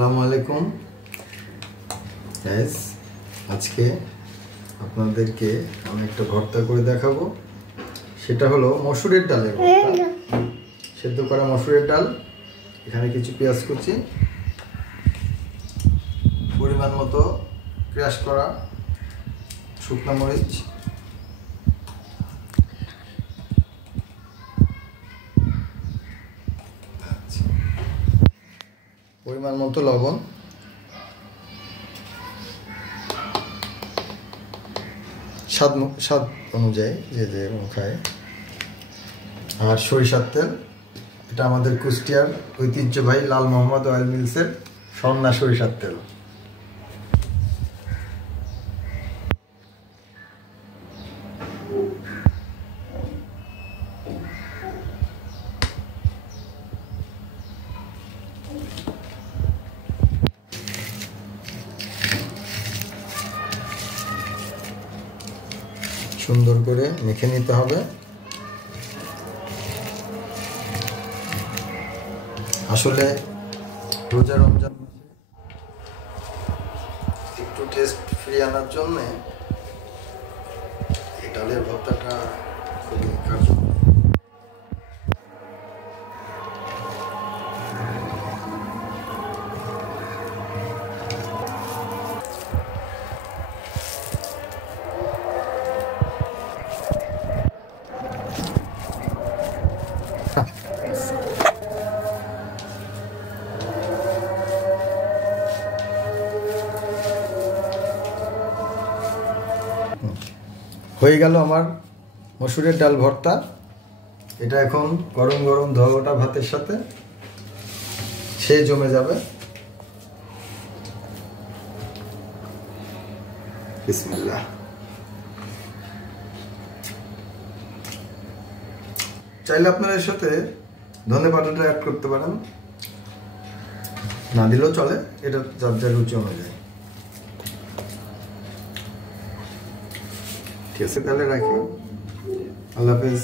আসসালামু আলাইকুম গাইস, আজকে আপনাদেরকে আমি একটা ভর্তা করে দেখাবো। সেটা হলো মসুরের ডালের ভর্তা। সেদ্ধ করা মসুরের ডাল, এখানে কিছু পেঁয়াজ কুচি, পরিমাণ মতো ক্রাশ করা শুকনো মরিচ, পরিমাণ মতো লবণ, স্বাদ অনুযায়ী যে যে খায়, আর সরিষার তেল। এটা আমাদের কুষ্টিয়ার ঐতিহ্যবাহী লাল মোহাম্মদ অয়েল মিলসের স্বর্ণা সরিষার তেল। সুন্দর করে মেখে নিতে হবে। আসলে রোজা রমজান মাসে একটু টেস্ট ফিরিয়ে আনার জন্য এই ডালের ভর্তাটা খুবই কার্যকর। হয়ে গেল আমার মসুরের ডাল ভর্তা। এটা এখন গরম গরম ধোয়া ভাতের সাথে সে জমে যাবে। বিসমিল্লাহ। চাইলে আপনারা এর সাথে ধনেপাতাটা অ্যাড করতে পারেন, না দিলেও চলে, এটা যার যার রুচি অনুযায়ী। ঠিক আছে, তাহলে রাখি। আল্লাহ হাফেজ।